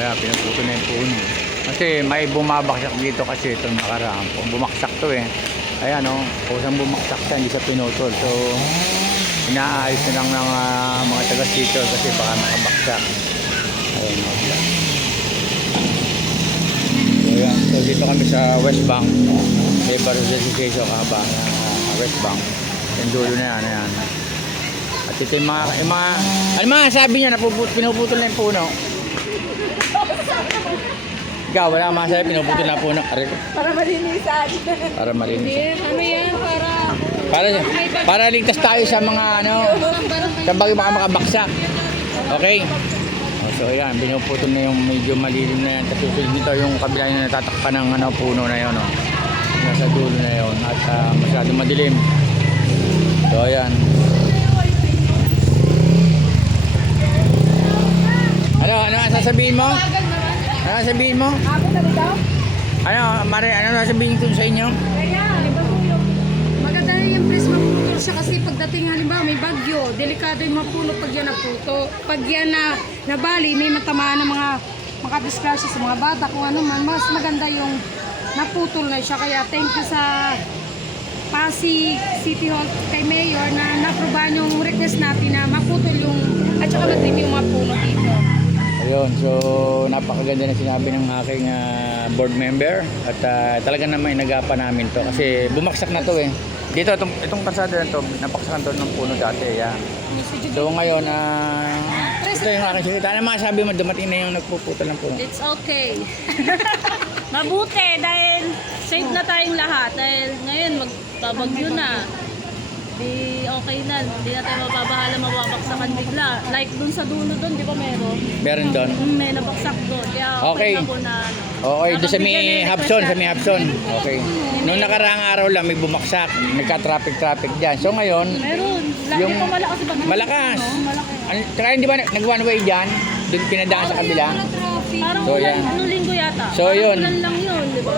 Kaya pinuputo na yung puno. Kasi may bumabaksak dito kasi itong nakaraan. Bumaksak to eh. Ayan o, kusang bumaksak siya, hindi siya pinutol. So, inaayos na lang ng mga taga-sitio kasi baka makabaksak. Ayan o. So, yan. So, dito kami sa West Bank. May Barosesication kahaba West Bank. Yung dulo na yan. Ayan. At ito yung mga ano mga sabi niya, pinuputol na yung puno. Ikaw, wala masabi, pinuputol na puno. Para malinisan. Para malinis. Ano yan? Para ligtas tayo sa mga sa bagay baka makabaksak. Okay? So ayan, pinuputol na yung medyo malilim na yan. Tapos dito yung kabila na natatakpan ng puno na yun. Nasa dulo na yun. At masyadong madilim. So ayan. Ano sasabihin mo? Ano sasabihin mo? Ano sasabihin ko sa inyo? Maganda rin yung press maputol siya kasi pagdating halimbawa may bagyo, delikado yung mapuno pag yan naputo. Pag yan nabali, may matamaan ng mga makadisgrasya sa mga bata kung ano man, mas maganda yung naputol na siya. Kaya thank you sa Pasig City Hall kay Mayor na naprobahan yung request natin na maputol yung at saka matrim yung mga puno dito. Ayun, so napakaganda na sinabi ng aking board member at talaga naman inagapan namin to kasi bumaksak na to eh. Dito, itong kalsada na to, napaksakan to ng puno dati. Yeah. So ngayon, ito yung aking salita. Ano masabi mo, dumating na yung nagpuputol ng puno? It's okay. Mabuti dahil safe na tayong lahat. Dahil ngayon magbabagyo na. Di okay na. Hindi na tayo mababahala mababaksakan bigla. Like dun sa dulo dun, di ba meron? Meron doon? May nabaksak dun. Kaya okay na po na Okay, doon sa may Hapson, Okay. Noong nakaraang araw lang may bumaksak, nagka-traffic dyan. So ngayon, meron. Yung pa malakas ba? Malakas. Malaki. Tsaka hindi ba nag-one way dyan? Doon pinadaan sa kabila. Parang So, yan. anong linggo yata? So, yun. Ulan lang yun, di ba?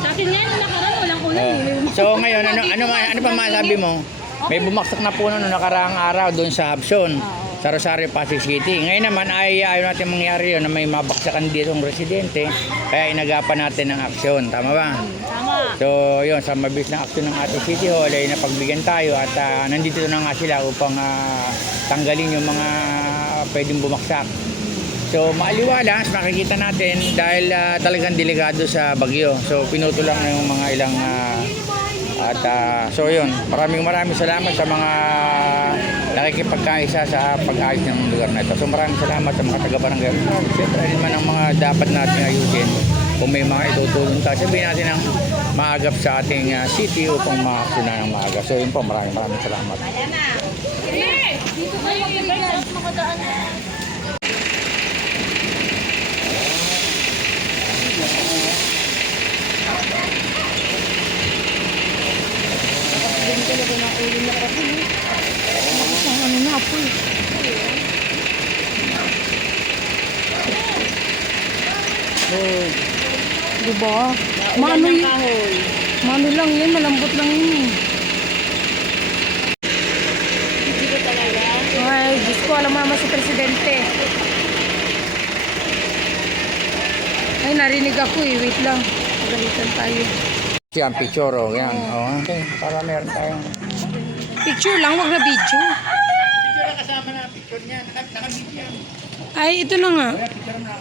Sa akin ngayon, nakaraan, walang ulan. So ngayon, ano pa masabi mo? May bumaksak na puno noong nakaraang araw doon sa Hapson, sa Rosario, Pasig City. Ngayon naman ay ayaw natin mangyari yun na may mabaksakan dito ng residente, kaya inagapan natin ng aksyon. Tama ba? Tama. So yun, sa mabilis na aksyon ng ating City Hall ay napagbigyan tayo at nandito na nga sila upang tanggalin yung mga pwedeng bumaksak. So maaliwalas, makikita natin dahil talagang delikado sa bagyo. So pinuto lang yung mga ilang so yun, maraming salamat sa mga nakikipagkaisa sa pag-ayos ng lugar na ito. So maraming salamat sa mga taga-barangay. Siyempre naman ang mga dapat natin ayusin. Kung may mga itutulong tayo, sabihin natin ang maagap sa ating city upang makaksyonan ng maagap. So yun po, maraming salamat. Dito tayo makadaan. Talaga na ulo na kasi. Isang ano na po eh. Diba? Mano lang yan, malambot lang yun eh. Hindi ko talaga. Ay, Diyos ko, alam mo naman si Presidente. Ay, narinig ako eh. Wait lang. Pagalitan tayo. Yan, picture o. Yan. Okay, para meron tayong Picture lang, wag na video. picture na kasama na picture niya. Naka-video yan. Ay, ito na nga. Picture na.